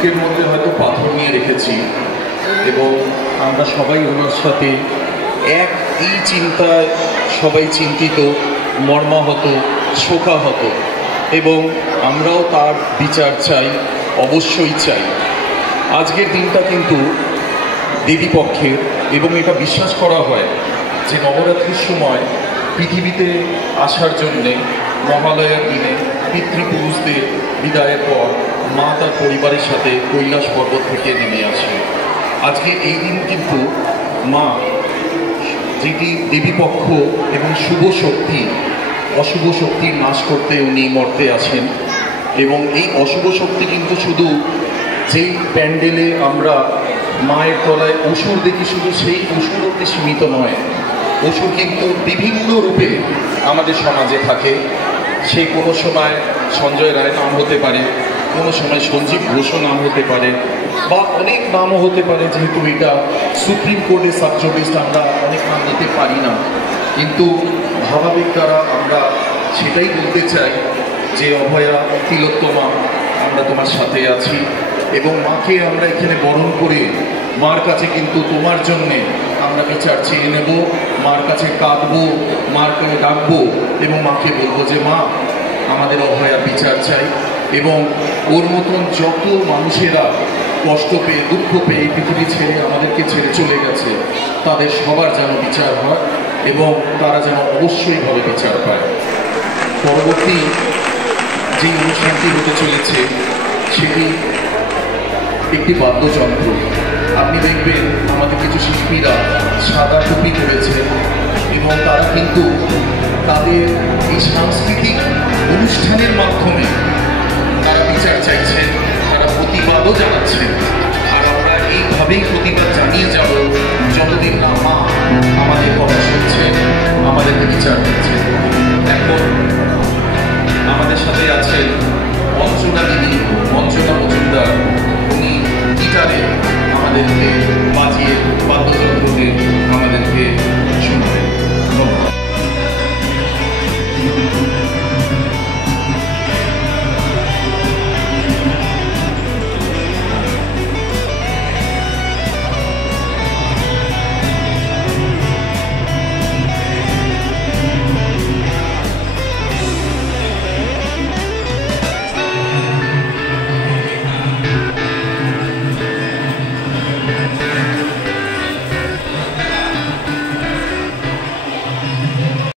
বুকের মধ্যে হয়তো পাথর নিয়ে রেখেছি এবং আমরা সবাই ওনার সাথে এই চিন্তায় সবাই চিন্তিত, মর্মাহত, শোকাহত এবং আমরাও তার বিচার চাই, অবশ্যই চাই। আজকের দিনটা কিন্তু দেবীপক্ষের এবং এটা বিশ্বাস করা হয় যে নবরাত্রির সময় পৃথিবীতে আসার জন্যে মহালয়ার দিনে পিতৃপুরুষদের বিদায়ের পর মা তার পরিবারের সাথে কৈলাস পর্বত থেকে নেমে আসে। আজকে এই দিন কিন্তু মা, যেটি দেবীপক্ষ এবং শুভ শক্তি, অশুভ শক্তির নাশ করতে উনি মর্তে আসেন এবং এই অশুভ শক্তি কিন্তু শুধু যেই প্যান্ডেলে আমরা মায়ের তলায় অসুর দেখি শুধু সেই অসুর অব্দি সীমিত নয়, অসুর কিন্তু বিভিন্ন রূপে আমাদের সমাজে থাকে। সে কোনো সময় সঞ্জয় রায় নাম হতে পারে, কোনো সময় সঞ্জীব ঘোষও নাম হতে পারে, বা অনেক নামও হতে পারে। যেহেতু এটা সুপ্রিম কোর্টের সাবজুডিস, আমরা অনেক নাম নিতে পারি না, কিন্তু ভাবাবেগ দ্বারা আমরা সেটাই বলতে চাই যে অভয়া, তিলোত্তমা, আমরা তোমার সাথে আছি এবং মাকে আমরা এখানে বরণ করে মার কাছে কিন্তু তোমার জন্যে আমরা বিচার চেয়ে নেব, মার কাছে কাঁদবো, মাকে ডাকবো এবং মাকে বলবো যে মা, আমাদের অভয়া বিচার চাই এবং ওর মতন যত মানুষেরা কষ্ট পেয়ে, দুঃখ পেয়ে এই পৃথিবী ছেড়ে আমাদেরকে ছেড়ে চলে গেছে, তাদের সবার যেন বিচার হয় এবং তারা যেন অবশ্যইভাবে বিচার পায়। পরবর্তী যে অনুষ্ঠানটি হতে চলেছে সেটি একটি বাদ্যযন্ত্র। আপনি দেখবেন আমাদের কিছু শিল্পীরা সাদা টুপি করেছে এবং তারা কিন্তু তাদের এই সাংস্কৃতিক অনুষ্ঠানের মাধ্যমে তারা বিচার চাইছেন, তারা প্রতিবাদও জানাচ্ছেন। আর আমরা এইভাবেই প্রতিবাদ জানিয়ে যাব যতদিন না মা আমাদের কথা শুনছে, আমাদেরকে বিচার দিচ্ছে। এখন আমাদের সাথে আছেন